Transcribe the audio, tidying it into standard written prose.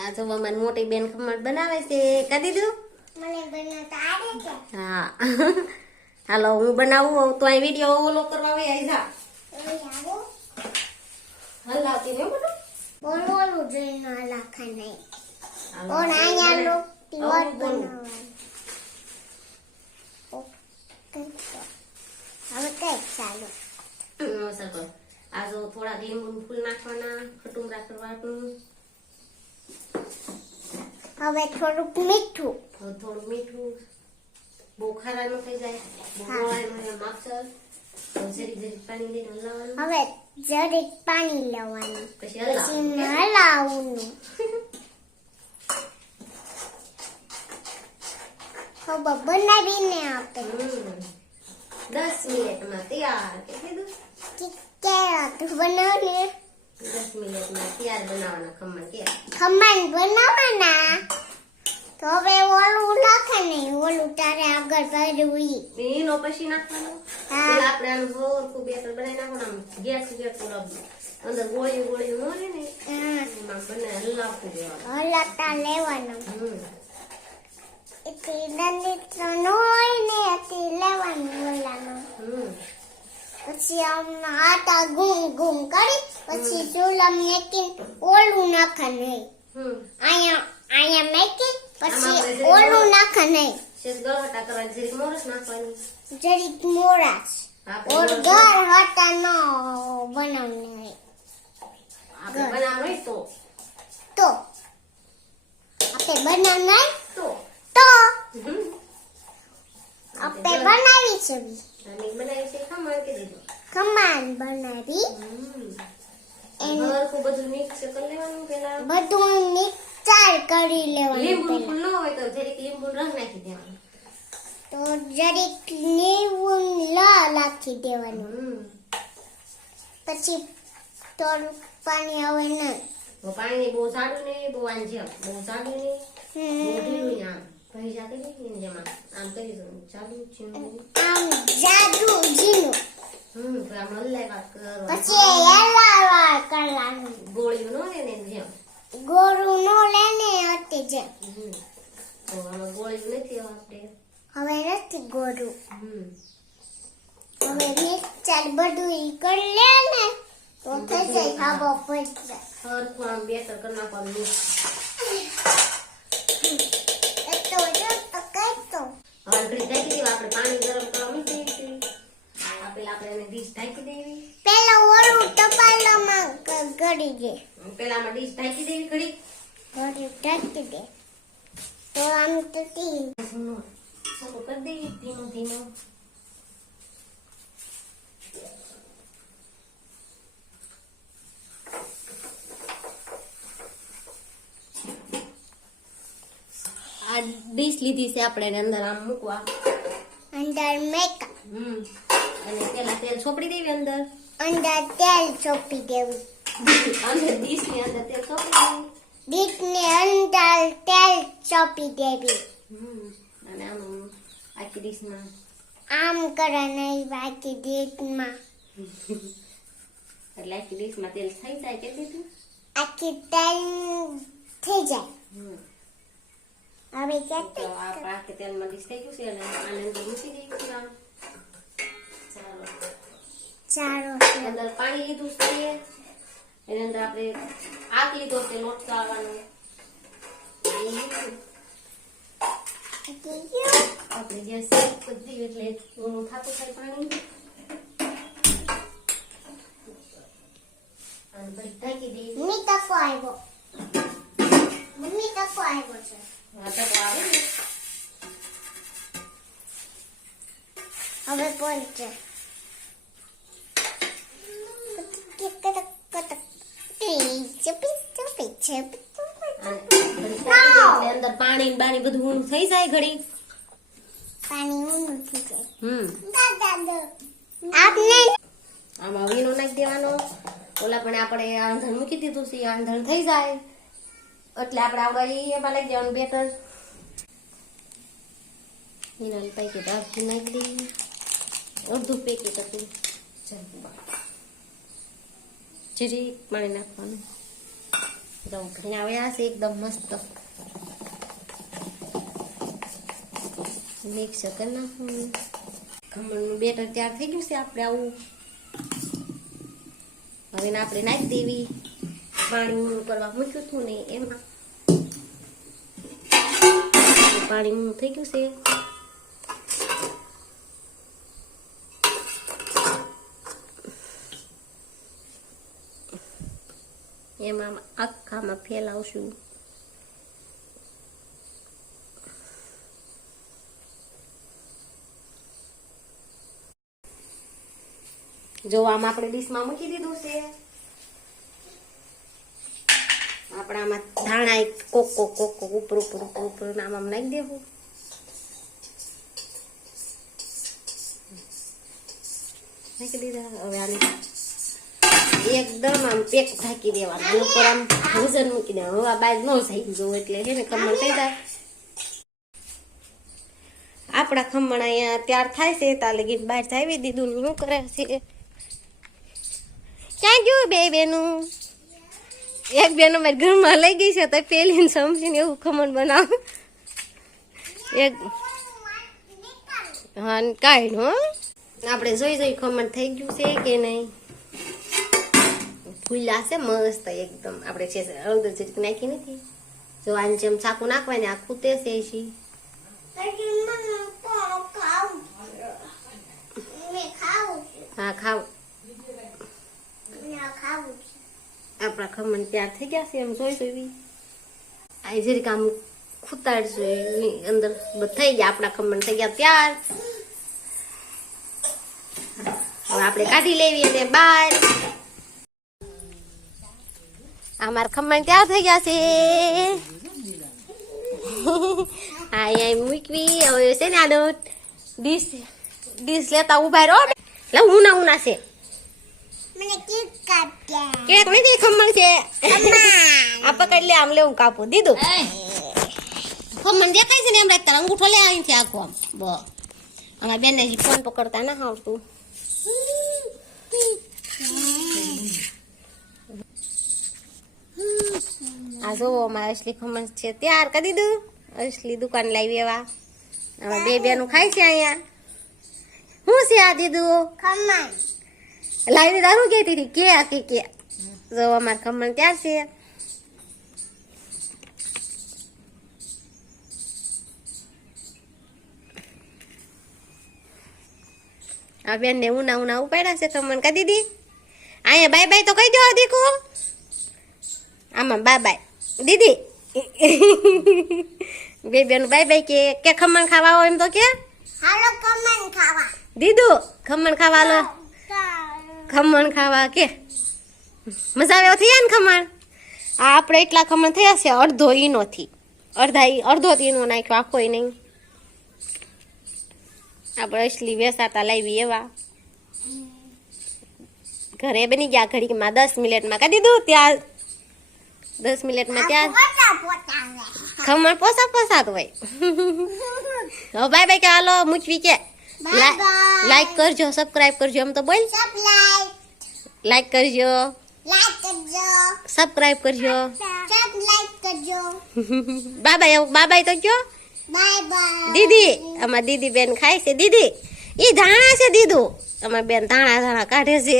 આ જો અમારી મોટી બેન ખમણ બનાવે છે. કરી દીધું? મને બનાવતા આવડે છે. હા. હાલો હું બનાવું તો આ વિડિયો ઓલો કરવા આવે આઈ જા. આવો હલાવતી ને બધું. બોલવાનું જોઈને લખા નહીં. ઓન અહીંયા લો તીવર બનાવવાનું. ઓકે તો હવે કઈ ચાલો. સરકો આ જો થોડા લીંબુનું ફૂલ નાખવાના, ખટુમરા કરવાનું. હવે થોડુંક મીઠું. થોડું મીઠું. બહુ ખારા ન થઈ જાય. બહુ ગળાનું માપસર. જરીક જરીક પાણી દઈને હલાવવાનું. હવે જરીક પાણી લેવાનું. પછી હલાવવાનું. હવે બનાવીને આપે. 10 મિનિટમાં તૈયાર. કેટલી દૂર? કેળા તું બનાવને. 10 મિનિટમાં તૈયાર બનાવવાના ખમણ. ખમણ બનાવવાના. તો હવે ઓલું નાખે નહીં. ઓલું તારે આગળ ભરવું. એનો પછી નાખવાનું. હા. પેલા આપણે આનું ભરખું બેટર બનાવી નાખવાનું. ગેસ અંદર ગોળીઓ ગોળીઓ ન રહે ને એમાં બનાવી હલાવતું દેવાનું. હલાતા લેવાનું. તે દંડિત હોય ને તે લેવાનું ઓલાનું. પછી આમ આટા ગુમ ગુમ કરી પછી ચૂલા મેકીને ઓલું નાખે નહીં. અહીંયા મેકી પછી ઓલું નાખે નહીં. શેષ ગળહટા કરવાની જરીક મોરસ નાખવાની. જરીક મોરાશ ઓર ઘર હટા ન બનાવને. આપણે બનાવવું હોય તો આપણે બનાવ નહીં તો તો આપણે બનાવી છે. અને બનાવી છે ખમણ કે દીધું. ખમણ બનાવી ભરખું બધું મિક્સ કરી લેવાનું પેલા. બધું મિક્સર કરી લેવાનું. લીંબુ ફૂલ ન હોય તો જરીક લીંબુ રસ નાખી દેવાનું. તો જરીક લીંબુ નાખી દેવાનું. પછી થોડું પાણી આવે નહીં. પાણી બહુ સારું નહીં, બહુ આંજ્યા બહુ સારું નહીં, બહુ ઢીલું નહીં. આમ કહી જાતે નહીં જેમાં આમ કરી દો ચાલુ છે. આમ જાદુ જીનું. તો આમ હલાય વાત કરો. પછી હલાવા કરવાનું. ગોળીઓ નો લે ને જેમ ગોળું નો લેને હતી જે. તો આમાં ગોળીઓ નથી આપણે. હવે નથી ગોળું. હવે મિક્સર બધું ઈ કરી લે ને તો થઈ જાય ખાવા પડશે. હરખું આમ બેટર કરી નાખવાનું મિક્સ. તો જો પકાઈતો. હવે ઘડી ઢાંકી દેવા. આપણે પાણી ગરમ કરવા મૂકી દઈશું. પેલા આપણે એને ડીશ ઢાંકી દેવી. પેલા ઓલું ટપાલામાં ગળી દે. પેલા આમાં ડીશ ઢાંકી દેવી ઘડી. ઓલું ઢાંકી દે તો આમ તો તી સકો કરી દેવી ધીમો ધીમો. આ ડીશ લીધી છે આપણે અંદર આમ મૂકવા. અંદર મેક અને પેલા તેલ છોપડી દેવી અંદર. અંદર તેલ ચોપી દેવું. અંદર ડીશ ની અંદર તેલ છોપડી દેવી. દીકને અંદર તેલ ચોપી દેવી. અને આમ આખી ડીશમાં આમ કરે નહીં બાકી દીકમાં એટલે આખી ડીશમાં તેલ થઈ જાય કે દીધું. આખી તેલ થઈ જાય. હવે તો કેટલી આપણે આખી તેલમાં ડીશ થઈ ગયું છે અને આને અંદર મૂકી દઈશું. ચાલો સારો અંદર પાણી લીધું છે. એની અંદર આપણે આગ લીધો છે લોટ ચાળવાનો. આપણે ગેસ કરી દઈએ એટલે ઊંડું થતું થાય પાણી. અને પછી ઢાંકી દઈએ. મમ્મી તકો આવ્યો. મમ્મી તકો આવ્યો છે. આ તકો આવે ને હવે પહોંચે. અંદર પાણી બાણી બધું ઊંડું થઈ જાય ઘડી. પાણી ઊંડું થઈ જાય. આમાં વીણો નાખી દેવાનો. ઓલા પણ આપણે આંધણ મૂકી દીધું છે. આંધણ થઈ જાય એટલે આપણે આવડે એમાં લઈ દેવાનું બેટર. એના પેકેટ આખી નાખી દઈએ. અડધું પેકેટ હતું. જરીક પાણી નાખવાનું. તો ઘણા આવ્યા છે એકદમ મસ્ત મિક્સ કરી નાખું. ખમણનું બેટર તૈયાર થઈ ગયું છે. આપણે આવું હવે આપણે નાખી દેવી. પાણી ઊંડું કરવા મૂક્યું હતું ને એમાં પાણી ઊંડું થઈ ગયું છે. એમાં આખામાં ફેલાવશું. જો આમ આપણે ડીશમાં મૂકી દીધું છે. આપણામાં ધાણા એક કોકો ઉપર આમ નાખી દેવું. નાખી દીધા. હવે આને એકદમ આમ પેક ઢાંકી દેવાનું. ઉપર આમ વજન મૂકી દેવાનું. હવા બાદ ન થઈ ગયું એટલે છે ને ખમણ થઈ જાય. આપણા ખમણ અહીંયા તૈયાર થાય છે. ત્યાં લગી બહાર થાવી દીધું ને શું કરે છે? ક્યાં ગયું બે બેનું? એક બેન અમારે ઘરમાં લઈ ગઈ છે તો પેલી સમજીને એવું ખમણ બનાવ. એક હા કાઢ હો. આપણે જોઈ ખમણ થઈ ગયું છે કે નહીં. ફૂલા છે મસ્ત એકદમ. આપણે છે હળદર જેટલી નાખી નથી. જો આને જેમ ચાકુ નાખવાને આ ખૂતે છે. હા ખાવ. આપણા ખમણ તૈયાર થઈ ગયા છે. એમ જોઈ આ જરીક આમ ખૂતાડશું એની અંદર થઈ ગયા. આપણા ખમણ થઈ ગયા તૈયાર. હવે આપણે કાઢી લેવી અને બહાર. અમારા ખમણ તૈયાર થઈ ગયા છે. હા અહીંયા મૂકવી. હવે છે ને આનો ડીશ લેતા ઉભા રહો. એટલે ઉના છે. કેક નથી ખમણ છે. આ પકડ લે. આમ લેવું કાપું દીધું. ખમણ દેખાય છે ને એમ રાખતા અંગૂઠો લે અહીંથી આખો આમ. અમારા બેન ફોન પકડતા ના આવડતું. આ જોવો અમારે અસલી ખમણ છે તૈયાર કરી દીધું. અસલી દુકાન લાવી એવા. અમારા બે બેનું ખાય છે અહીંયા. શું છે આ દીધું? ખમણ લાવી દારૂ કહેતી હતી કે આખી કે. જો અમારે ખમણ તૈયાર છે. આ બેન ને ઉના ઉપાડ્યા છે ખમણ કા દીદી. અહીંયા બાય બાય તો કહી દો દીકુ. આમાં બાય બાય દીદી. બે બેન બાય બાય કે ખમણ ખાવા હોય એમ તો કે હાલો ખમણ ખાવા. દીધું ખમણ ખાવા. લો ખમણ ખાવા કે મજા આવે થઈ ને ખમણ. આ આપણે એટલા ખમણ થયા છે અડધો ઈનો થી. અડધો ઈનો નાખ્યો આખો નહીં. આપણે અસલી વેસાતા લાવી એવા. ઘરે બની ગયા ઘડીમાં 10 મિનિટમાં કરી દીધું. ત્યાં 10 મિનિટમાં ત્યાં ખમણ પોસાત હોય. હવે બાય બાય કે હાલો મૂકવી કે. લાઈક કરજો સબસ્ક્રાઇબ કરજો એમ તો બોલ. લાઈક કરજો સબસ્ક્રાઇબ કરજો. બાય તો કયો. દીદી અમાર દીદી બેન ખાય છે. દીદી એ ધાણા છે. દીધું અમાર બેન ધાણા કાઢે છે.